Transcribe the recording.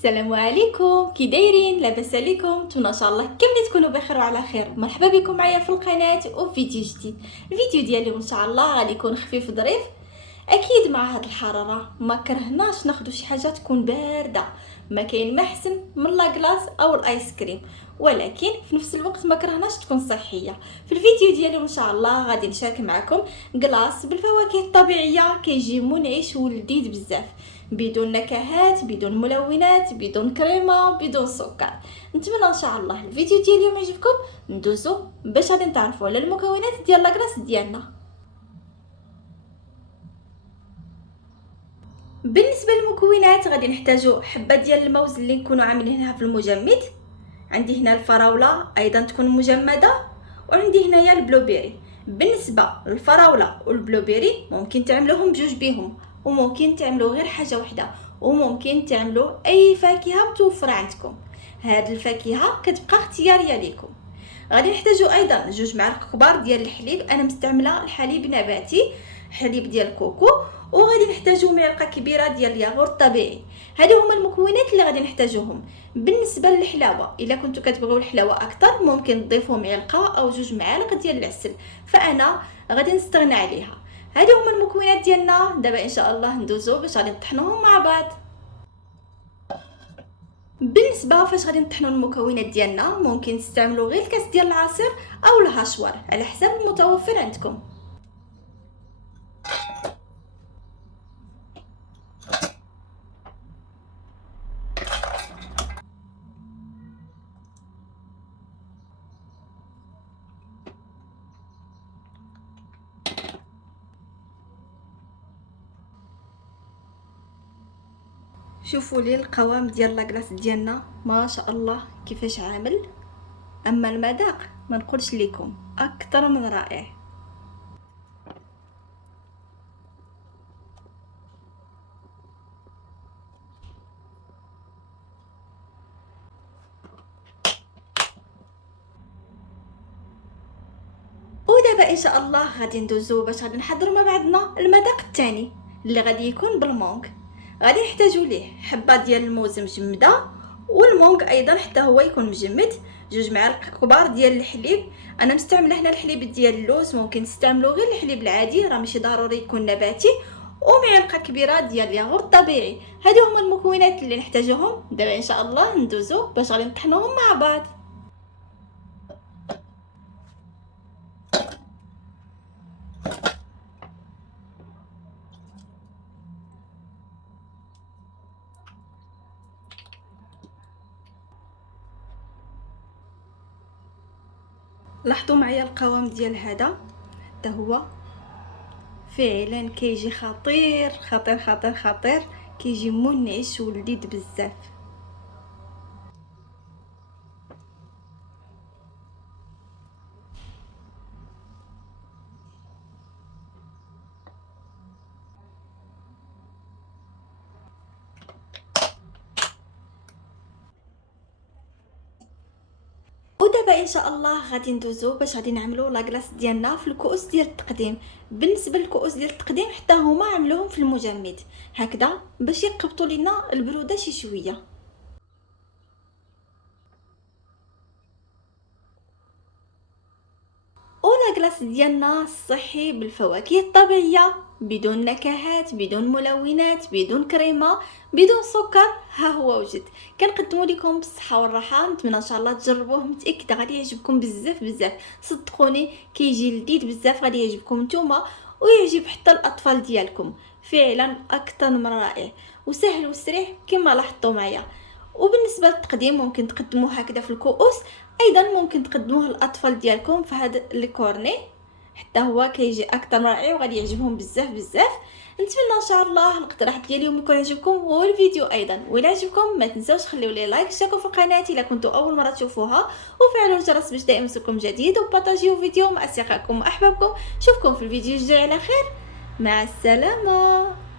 السلام عليكم، كي دايرين؟ لاباس عليكم؟ نتمنى ان شاء الله كاملين تكونوا بخير وعلى خير. مرحبا بكم معايا في القناه وفيديو جديد. الفيديو ديالي ان شاء الله غادي يكون خفيف ظريف. اكيد مع هاد الحراره ما كرهناش ناخذ شي حاجه تكون بارده، ما كاين ما احسن من لاكلاص او الايس كريم، ولكن في نفس الوقت ما كرهناش تكون صحيه. في الفيديو ديالي ان شاء الله غادي نشارك معكم كلاص بالفواكه الطبيعيه، كيجي منعش ولذيذ بزاف، بدون نكهات، بدون ملونات، بدون كريمه، بدون سكر. نتمنى ان شاء الله الفيديو ديال اليوم يعجبكم. ندوزو باش غادي نتعرفوا على المكونات ديال لاكلاص ديالنا. بالنسبه للمكونات غادي نحتاجو حبه ديال الموز اللي نكونوا عاملينها في المجمد، عندي هنا الفراوله ايضا تكون مجمده، وعندي هنايا البلوبيري. بالنسبه للفراوله والبلوبيري ممكن تعملوهم بجوج بيهم، وممكن تعملوا غير حاجه واحده، وممكن تعملوا اي فاكهه متوفره عندكم. هاد الفاكهه كتبقى اختياريه ليكم. غادي نحتاجو ايضا جوج معالق كبار ديال الحليب، انا مستعمله الحليب نباتي، حليب ديال كوكو. وغادي نحتاجو معلقه كبيره ديال الياغورت طبيعي. هادو هما المكونات اللي غادي نحتاجوهم. بالنسبه للحلاوه، الا كنتو كتبغيو الحلاوه اكثر ممكن تضيفوا معلقه او جوج معالق ديال العسل، فانا غادي نستغنى عليها. هادو هما المكونات ديالنا. دابا ان شاء الله ندوزو باش غادي نطحنوهم مع بعض. بالنسبه فاش غادي نطحنوا المكونات ديالنا ممكن تستعملوا غير الكاس ديال العصير او الهاشوار على حسب المتوفر عندكم. شوفوا لي القوام ديال لاكلاص ديالنا ما شاء الله كيفاش عامل، اما المذاق ما نقولش لكم اكثر من رائع. ودابا ان شاء الله غادي ندوزو باش غادي نحضروا مع بعضنا المذاق الثاني اللي غادي يكون بالمونغ. غادي نحتاجوا ليه حبه ديال الموز مجمده، والمونغ ايضا حتى هو يكون مجمد، جوج معالق كبار ديال الحليب. انا مستعمله هنا الحليب ديال اللوز، ممكن تستعملوا غير الحليب العادي، راه ماشي ضروري يكون نباتي. ومعلقه كبيره ديال الياغورت طبيعي. هادو هما المكونات اللي نحتاجوهم. دابا ان شاء الله ندوزو باش غادي نطحنوهم مع بعض. لاحظوا معايا القوام ديال هذا، حتى هو فعلا كيجي خطير خطير خطير خطير، كيجي منعش ولذيذ بزاف. ودابا ان شاء الله غادي ندوزو باش غادي نعملوا لاكلاص ديالنا في الكؤوس ديال التقديم. بالنسبه للكؤوس ديال التقديم حتى هما عملوهم في المجمد هكذا باش يقبطوا لنا البروده شي شويه. ولاكلاص ديالنا الصحي بالفواكه الطبيعيه، بدون نكهات، بدون ملونات، بدون كريمه، بدون سكر، ها هو وجد. كنقدموا لكم بالصحه والراحه. نتمنى ان شاء الله تجربوه، متاكده غادي يعجبكم بزاف بزاف، صدقوني كيجي لذيذ بزاف، غادي يعجبكم نتوما ويعجب حتى الاطفال ديالكم. فعلا اكثر من رائع وسهل وسريع كما لاحظتوا معايا. وبالنسبه للتقديم ممكن تقدموه هكذا في الكؤوس، ايضا ممكن تقدموه للاطفال ديالكم في هذا الكورني، حتى هو كيجي اكثر رائع وغادي يعجبهم بزاف بزاف. نتمنى ان شاء الله الاقتراح ديال اليوم يكون عجبكم والفيديو ايضا. ولا عجبكم ما تنساوش خليو لي لايك، اشتركوا في القناه الا كنتوا اول مره تشوفوها، وفعلوا الجرس باش دائما يوصلكم جديد، وبارطاجيو الفيديو مع اصدقائكم واحبابكم. نشوفكم في الفيديو الجاي على خير، مع السلامه.